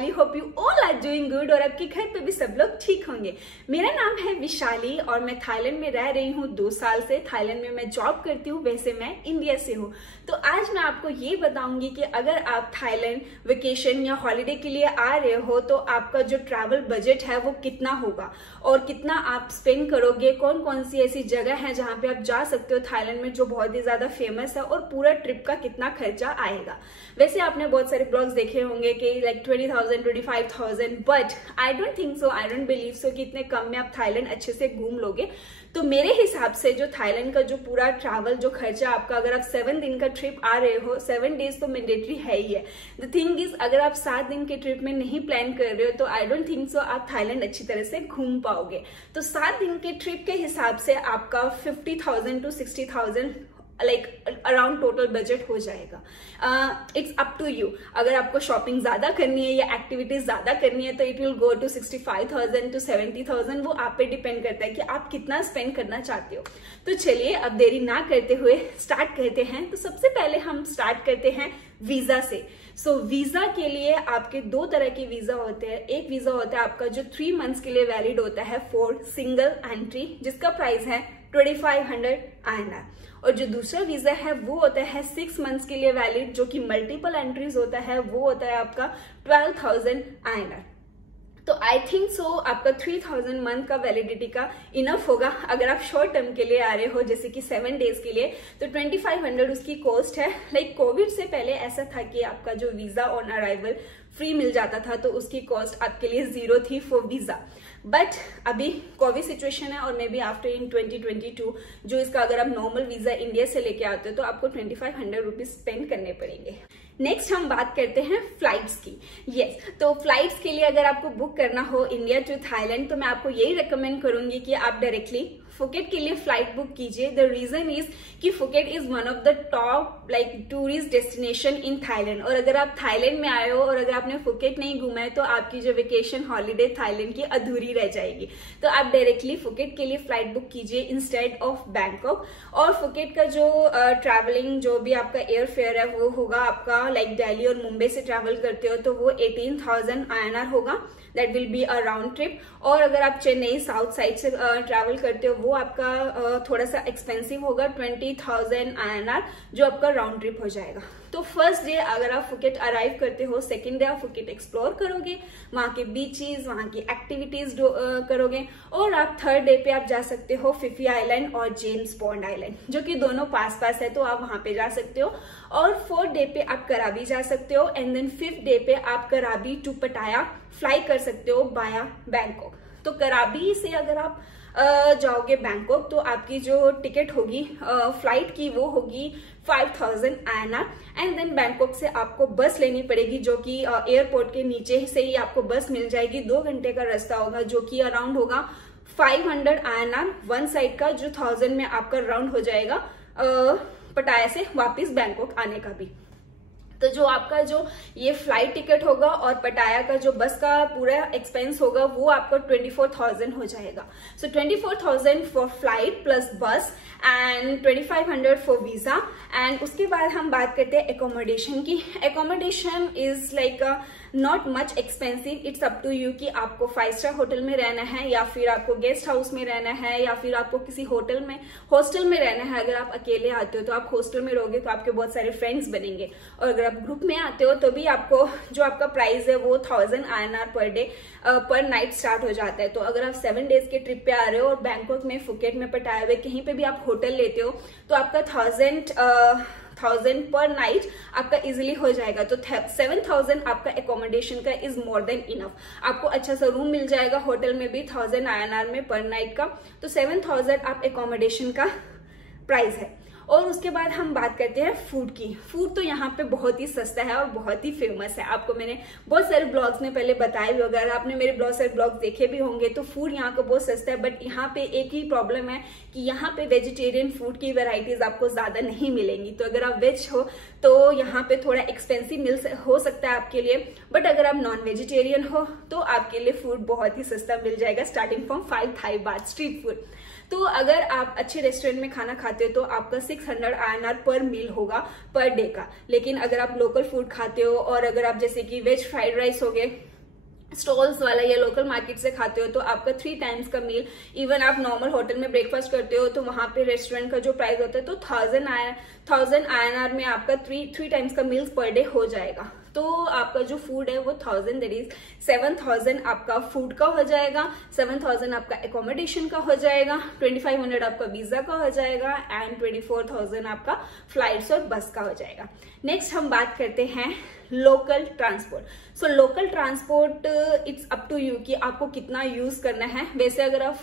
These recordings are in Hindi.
Vishali. Hope you all are doing good और आपके घर पे भी सब लोग ठीक होंगे। मेरा नाम है विशाली और मैं थाईलैंड में रह रही हूँ 2 साल से। थाईलैंड में मैं जॉब करती हूँ, वैसे मैं इंडिया से हूँ। तो आज मैं आपको ये बताऊंगी कि अगर आप थाईलैंड वेकेशन या हॉलिडे के लिए आ रहे हो तो आपका जो ट्रैवल बजट है वो कितना होगा और कितना आप स्पेंड करोगे, कौन कौन सी ऐसी जगह है जहाँ पे आप जा सकते हो थाईलैंड में जो बहुत ही ज्यादा फेमस है, और पूरा ट्रिप का कितना खर्चा आएगा। वैसे आपने बहुत सारे ब्लॉग्स देखे होंगे कि like 20,000 25,000, but I don't think so, I don't believe so कि इतने कम में आप थाईलैंड अच्छे से घूम लोगे। तो मेरे हिसाब से जो थाईलैंड का जो पूरा ट्रैवल जो खर्चा आपका, अगर आप 7 दिन का ट्रिप आ रहे हो, 7 डेज तो मैंडेटरी है ही है। द थिंग इज, अगर आप 7 दिन के ट्रिप में नहीं प्लान कर रहे हो तो आई डोंट थिंक सो आप थाईलैंड अच्छी तरह से घूम पाओगे। तो 7 दिन के ट्रिप के हिसाब से आपका 50,000 to 60,000 like around total budget हो जाएगा। It's up to you. अगर आपको शॉपिंग ज्यादा करनी है या एक्टिविटीज ज्यादा करनी है तो it will go to 65,000 to 70,000। वो आप पे डिपेंड करता है कि आप कितना स्पेंड करना चाहते हो। तो चलिए अब देरी ना करते हुए स्टार्ट करते हैं। तो सबसे पहले हम स्टार्ट करते हैं वीजा से। सो वीजा के लिए आपके 2 तरह के वीजा होते हैं। एक वीजा होता है आपका जो 3 मंथ्स के लिए वैलिड होता है फॉर सिंगल एंट्री, जिसका प्राइस है 2500 INR। और जो दूसरा वीजा है वो होता है 6 मंथ्स के लिए वैलिड, जो कि मल्टीपल एंट्रीज होता है, वो होता है आपका 12,000 INR। तो आई थिंक सो आपका 3,000 मंथ का वैलिडिटी का इनफ होगा। अगर आप शॉर्ट टर्म के लिए आ रहे हो जैसे कि 7 डेज के लिए तो 2500 उसकी कॉस्ट है। लाइक कोविड से पहले ऐसा था कि आपका जो वीजा ऑन अराइवल फ्री मिल जाता था, तो उसकी कॉस्ट आपके लिए 0 थी फॉर वीजा। बट अभी कोविड सिचुएशन है और मे बी आफ्टर इन 2022 जो इसका अगर आप नॉर्मल वीजा इंडिया से लेके आते हो तो आपको 2500 रुपीज स्पेंड करने पड़ेंगे। नेक्स्ट हम बात करते हैं फ्लाइट्स की। यस, तो फ्लाइट्स के लिए अगर आपको बुक करना हो इंडिया टू थाईलैंड तो मैं आपको यही रेकमेंड करूंगी कि आप डायरेक्टली फुकेट के लिए फ्लाइट बुक कीजिए। द रीजन इज कि Phuket is one of the top like tourist destination in Thailand. और अगर आप थाईलैंड में आए हो और अगर आपने फुकेट नहीं घूमा है तो आपकी जो वेकेशन हॉलीडे थाईलैंड की अधूरी रह जाएगी। तो आप डायरेक्टली फुकेट के लिए फ्लाइट बुक कीजिए इंस्टेड ऑफ बैंकॉक। और फुकेट का जो ट्रैवलिंग जो भी आपका एयर फेयर है वो होगा आपका लाइक दिल्ली और मुंबई से ट्रैवल करते हो तो वो 18,000 INR होगा। That will be a round trip. और अगर आप चेन्नई साउथ साइड से ट्रैवल करते हो वो आपका थोड़ा सा एक्सपेंसिव होगा, 20,000 INR, जो आपका राउंड ट्रिप हो जाएगा। तो फर्स्ट डे अगर आप फुकेट अराइव करते हो, सेकेंड डे आप फुकेट एक्सप्लोर करोगे, वहाँ के बीचेस, वहाँ की एक्टिविटीज करोगे। और आप थर्ड डे पे आप जा सकते हो फिफी आइलैंड और जेम्स बॉन्ड आइलैंड, जो कि दोनों पास पास है, तो आप वहां पे जा सकते हो। और 4th डे पे आप कराबी जा सकते हो एंड देन 5th डे पे आप कराबी टू पटाया फ्लाई कर सकते हो बाया बैंकॉक। तो कराबी से अगर आप जाओगे बैंकॉक तो आपकी जो टिकट होगी फ्लाइट की वो होगी 5,000 INR। एंड देन बैंकॉक से आपको बस लेनी पड़ेगी, जो कि एयरपोर्ट के नीचे से ही आपको बस मिल जाएगी। 2 घंटे का रास्ता होगा, जो कि अराउंड होगा 500 INR वन साइड का, जो 1000 में आपका राउंड हो जाएगा पटाया से वापस बैंकॉक आने का भी। तो जो आपका जो ये फ्लाइट टिकट होगा और पटाया का जो बस का पूरा एक्सपेंस होगा वो आपका 24,000 हो जाएगा। So 24,000 for flight plus bus and 2500 for visa. And उसके बाद हम बात करते हैं एकोमोडेशन की। Accommodation is like not much expensive. It's up to you कि आपको 5 स्टार होटल में रहना है या फिर आपको गेस्ट हाउस में रहना है या फिर आपको किसी होटल में हॉस्टल में रहना है। अगर आप अकेले आते हो तो आप हॉस्टल में रहोगे तो आपके बहुत सारे फ्रेंड्स बनेंगे। और अगर आप ग्रुप में आते हो तो भी आपको जो आपका प्राइस है वो 1000 INR पर डे पर नाइट स्टार्ट हो जाता है। तो अगर आप 7 डेज के ट्रिप पे आ रहे हो और बैंकॉक में, फुकेट में, पटाया हुए कहीं पे भी आप होटल लेते हो तो आपका 1000 पर नाइट आपका इजिली हो जाएगा। तो 7,000 आपका एकोमोडेशन का इज मोर देन इनफ। आपको अच्छा सा रूम मिल जाएगा होटल में भी 1000 INR में पर नाइट का। तो 7,000 आप एकोमोडेशन का प्राइस है। और उसके बाद हम बात करते हैं फूड की। फूड तो यहाँ पे बहुत ही सस्ता है और बहुत ही फेमस है। आपको मैंने बहुत सारे ब्लॉग्स में पहले बताए भी, अगर आपने मेरे बहुत सारे ब्लॉग्स देखे भी होंगे तो फूड यहाँ का बहुत सस्ता है। बट यहाँ पे एक ही प्रॉब्लम है कि यहाँ पे वेजिटेरियन फूड की वेराइटीज आपको ज्यादा नहीं मिलेंगी। तो अगर आप वेज हो तो यहाँ पे थोड़ा एक्सपेंसिव हो सकता है आपके लिए। बट अगर आप नॉन वेजिटेरियन हो तो आपके लिए फूड बहुत ही सस्ता मिल जाएगा, starting from 5 Thai baht street food. तो अगर आप अच्छे रेस्टोरेंट में खाना खाते हो तो आपका 600 INR पर मील होगा पर डे का। लेकिन अगर आप लोकल फूड खाते हो और अगर आप जैसे कि वेज फ्राइड राइस हो गए स्टॉल्स वाला या लोकल मार्केट से खाते हो तो आपका 3 टाइम्स का मील, इवन आप नॉर्मल होटल में ब्रेकफास्ट करते हो तो वहां पे रेस्टोरेंट का जो प्राइस होता है तो 1000 INR में आपका 3 टाइम्स का मील्स पर डे हो जाएगा। तो आपका जो फूड है वो 1000, दैट इज 7000 आपका फूड का हो जाएगा, 7000 आपका एकोमोडेशन का हो जाएगा, 2500 आपका वीजा का हो जाएगा एंड 24,000 आपका फ्लाइट्स और बस का हो जाएगा। नेक्स्ट हम बात करते हैं local transport. So local transport it's up to you कि आपको कितना यूज करना है। वैसे अगर आप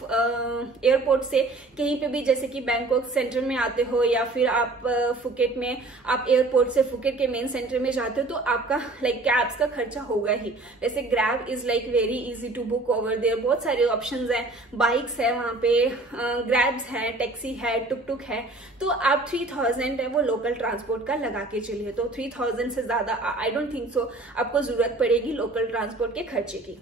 एयरपोर्ट से कहीं पे भी जैसे कि बैंकॉक सेंटर में आते हो या फिर आप फुकेट में, आप एयरपोर्ट से फुकेट के मेन सेंटर में जाते हो तो आपका लाइक कैब्स का खर्चा होगा ही। वैसे Grab is like very easy to book over there, बहुत सारे ऑप्शंस हैं, बाइक्स है वहां पे, ग्रैब्स है, टैक्सी है, टुक टुक है। तो आप 3000 है वो लोकल ट्रांसपोर्ट का लगा के चलिए। तो 3000 से ज्यादा आई डोंट थिंक सो आपको जरूरत पड़ेगी लोकल ट्रांसपोर्ट के खर्चे की।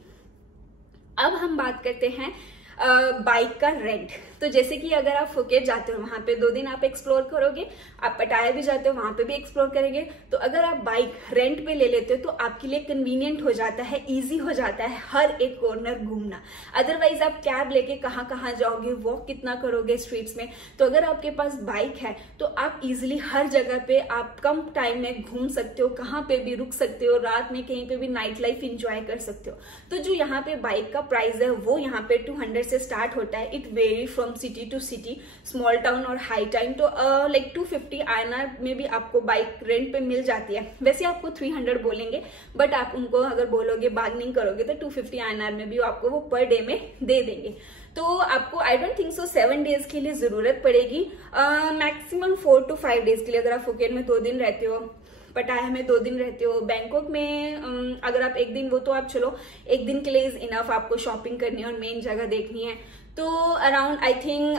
अब हम बात करते हैं बाइक का रेंट। तो जैसे कि अगर आप फुकेट जाते हो वहां पे 2 दिन आप एक्सप्लोर करोगे, आप पटाया भी जाते हो वहां पे भी एक्सप्लोर करेंगे, तो अगर आप बाइक रेंट पे ले लेते हो तो आपके लिए कन्वीनियंट हो जाता है, इजी हो जाता है हर एक कॉर्नर घूमना। अदरवाइज आप कैब लेके कहाँ कहाँ जाओगे, वॉक कितना करोगे स्ट्रीट्स में। तो अगर आपके पास बाइक है तो आप इजिली हर जगह पे आप कम टाइम में घूम सकते हो, कहाँ पे भी रुक सकते हो, रात में कहीं पे भी नाइट लाइफ इंजॉय कर सकते हो। तो जो यहाँ पे बाइक का प्राइस है वो यहाँ पे 200 से स्टार्ट होता है। It very from city to city, small town और हाई टाउन। तो लाइक 250 INR में भी आपको बाइक रेंट पे मिल जाती है। वैसे आपको 300 बोलेंगे, बट आप उनको अगर बोलोगे, बार्गेनिंग करोगे तो 250 INR में भी आपको वो पर डे में दे देंगे। तो आपको I don't think so 7 days के लिए जरूरत पड़ेगी, मैक्सिमम 4 to 5 डेज के लिए। अगर आप फुकेट में 2 दिन रहते हो, पटाया में 2 दिन रहते हो, बैंकॉक में अगर आप 1 दिन, वो तो आप चलो 1 दिन के लिए इज इनफ, आपको शॉपिंग करनी है और मेन जगह देखनी है। तो अराउंड आई थिंक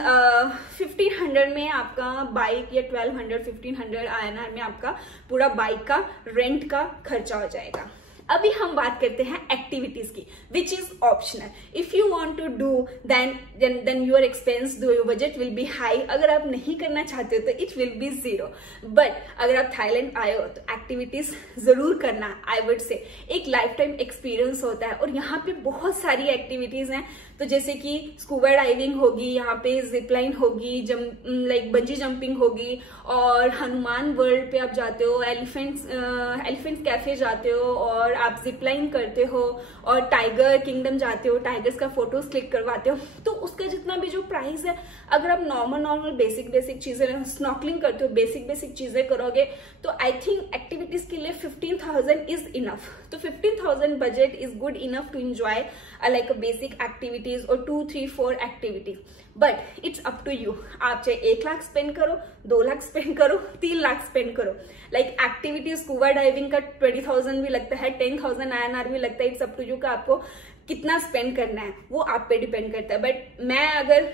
1500 में आपका बाइक या 1200-1500 INR में आपका पूरा बाइक का रेंट का खर्चा हो जाएगा। अभी हम बात करते हैं एक्टिविटीज की, which is optional. If you want to do then your expense, your budget will be high. अगर आप नहीं करना चाहते हो तो इट विल बी 0। बट अगर आप थाईलैंड आए हो तो एक्टिविटीज जरूर करना। आई वुड से एक लाइफ टाइम एक्सपीरियंस होता है और यहाँ पे बहुत सारी एक्टिविटीज हैं। तो जैसे कि स्कूबा डाइविंग होगी, यहाँ पे जिपलाइन होगी, लाइक बंजी जंपिंग होगी, और हनुमान वर्ल्ड पे आप जाते हो, एलिफेंट कैफे जाते हो और आप जिपलाइन करते हो, और टाइगर किंगडम जाते हो, टाइगर्स का फोटोज क्लिक करवाते हो। तो उसका जितना भी जो प्राइस है, अगर आप नॉर्मल बेसिक चीजें, स्नॉर्कलिंग करते हो, बेसिक चीजें करोगे तो आई थिंक एक्टिविटीज के लिए 15,000 इज इनफ। तो 15,000 budget is good enough to enjoy like a basic activities और 2, 3, 4 activities. But it's up to you, आप चाहे 1 लाख स्पेंड करो, 2 लाख स्पेंड करो, 3 लाख स्पेंड करो। लाइक एक्टिविटीज स्कूबा डाइविंग का 20,000 भी लगता है, 10,000 INR भी लगता है। इट्स अप टू यू का आपको कितना स्पेंड करना है, वो आप पे डिपेंड करता है। बट मैं अगर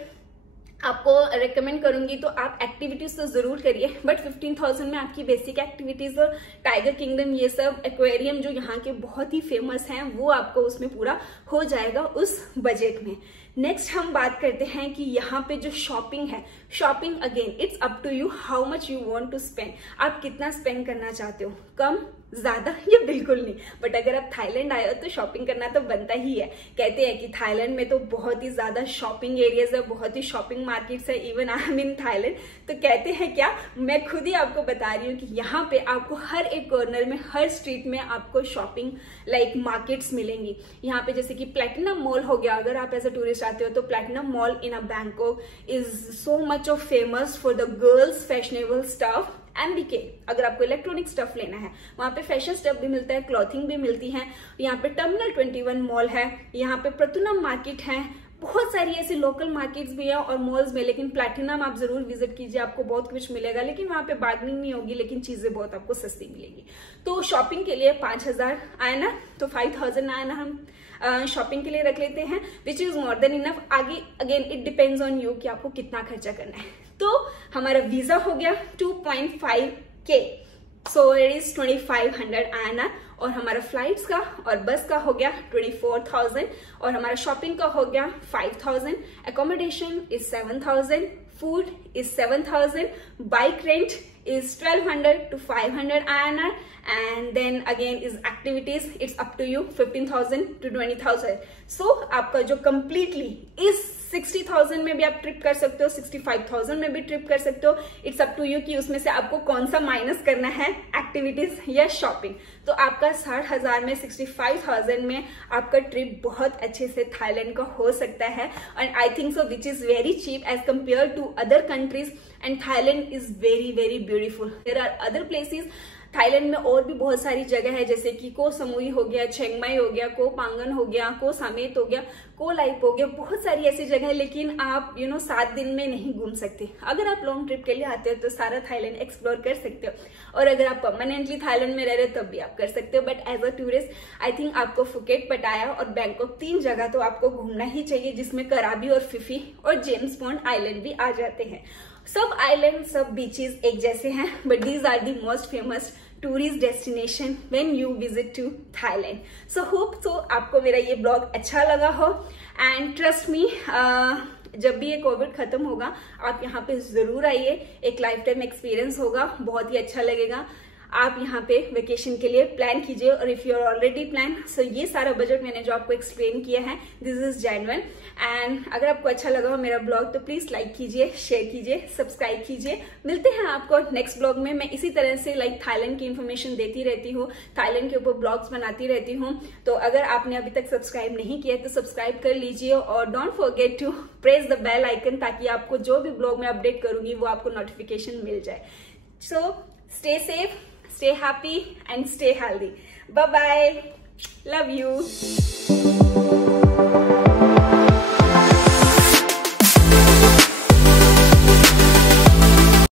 आपको रेकमेंड करूंगी तो आप एक्टिविटीज तो जरूर करिए, बट 15,000 में आपकी बेसिक एक्टिविटीज और टाइगर किंगडम, ये सब एक्वेरियम जो यहाँ के बहुत ही फेमस हैं, वो आपको उसमें पूरा हो जाएगा उस बजट में। नेक्स्ट हम बात करते हैं कि यहाँ पे जो शॉपिंग है, shopping again it's up to you how much you want to spend. आप कितना स्पेंड करना चाहते हो, कम, ज्यादा या बिल्कुल नहीं। बट अगर आप थाईलैंड आए हो तो शॉपिंग करना तो बनता ही है। कहते हैं कि थाईलैंड में तो बहुत ही ज्यादा शॉपिंग एरियाज है, बहुत ही शॉपिंग मार्केट्स है। Even I am in Thailand, तो कहते हैं क्या, मैं खुद ही आपको बता रही हूँ कि यहाँ पे आपको हर एक कॉर्नर में, हर स्ट्रीट में आपको शॉपिंग लाइक मार्केट्स मिलेंगी। यहाँ पे जैसे कि प्लेटिनम मॉल हो गया, अगर आप एज अ टूरिस्ट आते हो तो platinum mall in a Bangkok is so much of famous for the girls fashionable stuff. MBK, अगर आपको इलेक्ट्रॉनिक स्टफ लेना है, वहां पे फैशन स्टफ भी मिलता है, क्लॉथिंग भी मिलती है। यहाँ पे टर्मिनल 21 मॉल है, यहाँ पे प्रतुनम मार्केट है, बहुत सारी ऐसी लोकल मार्केट्स भी है और मॉल्स में। लेकिन प्लैटिनम आप जरूर विजिट कीजिए, आपको बहुत कुछ मिलेगा, लेकिन वहां पे बार्गेनिंग नहीं होगी, लेकिन चीजें बहुत आपको सस्ती मिलेगी। तो शॉपिंग के लिए 5,000 INR, तो 5,000 INR हम शॉपिंग के लिए रख लेते हैं, which is more than enough. आगे again it depends on you कि आपको कितना खर्चा करना है। तो हमारा वीजा हो गया 2.5K, so it is 2,500 INR, और हमारा फ्लाइट्स का और बस का हो गया 24,000, और हमारा शॉपिंग का हो गया 5,000, accommodation is 7,000, food is 7,000, bike rent is 1200 to 500 INR, and then again is activities, it's up to you 15,000 to 20,000. So आपका जो completely इस 60,000 में भी आप ट्रिप कर सकते हो, 65,000 में भी ट्रिप कर सकते हो, इट्स अप टू यू कि उसमें से आपको कौन सा माइनस करना है, एक्टिविटीज या शॉपिंग। तो आपका 60,000 में 65,000 में आपका ट्रिप बहुत अच्छे से थाईलैंड का हो सकता है, and I think so which is very cheap as compare to other countries, and Thailand is very very beautiful. There are other places Thailand में और भी बहुत सारी जगह है, जैसे कि को समुई हो गया, चिंग माई हो गया, को पांगन हो गया, को समेत हो गया, को लाइप हो गया, बहुत सारी ऐसी जगह है, लेकिन आप 7 दिन में नहीं घूम सकते। अगर आप लॉन्ग ट्रिप के लिए आते हो तो सारा थाईलैंड एक्सप्लोर कर सकते हो, और अगर आप परमानेंटली थाईलैंड में रह रहे हो तब भी आप कर सकते हो। But as a tourist I think आपको फुकेट, पटाया और बैंकॉक 3 जगह तो आपको घूमना ही चाहिए, जिसमें कराबी और फिफी और जेम्स बॉन्ड आइलैंड भी आ जाते हैं। सब आइलैंड, सब बीचेस एक जैसे हैं, but these are the most famous tourist destination when you visit to Thailand. So hope so आपको मेरा ये ब्लॉग अच्छा लगा हो, एंड ट्रस्ट मी, जब भी ये कोविड खत्म होगा आप यहाँ पे जरूर आइए, एक लाइफ टाइम एक्सपीरियंस होगा, बहुत ही अच्छा लगेगा। आप यहाँ पे वेकेशन के लिए प्लान कीजिए, और if you are already plan, so ये सारा बजट मैंने जो आपको एक्सप्लेन किया है, दिस इज जेन्युइन। एंड अगर आपको अच्छा लगा हो मेरा ब्लॉग तो प्लीज लाइक कीजिए, शेयर कीजिए, सब्सक्राइब कीजिए। मिलते हैं आपको नेक्स्ट ब्लॉग में। मैं इसी तरह से थाईलैंड की इन्फॉर्मेशन देती रहती हूँ, थाईलैंड के ऊपर ब्लॉग्स बनाती रहती हूँ, तो अगर आपने अभी तक सब्सक्राइब नहीं किया तो सब्सक्राइब कर लीजिए, और don't forget to press the bell icon, ताकि आपको जो भी ब्लॉग में अपडेट करूंगी वो आपको नोटिफिकेशन मिल जाए। So stay safe, stay happy and stay healthy. Bye bye. Love you.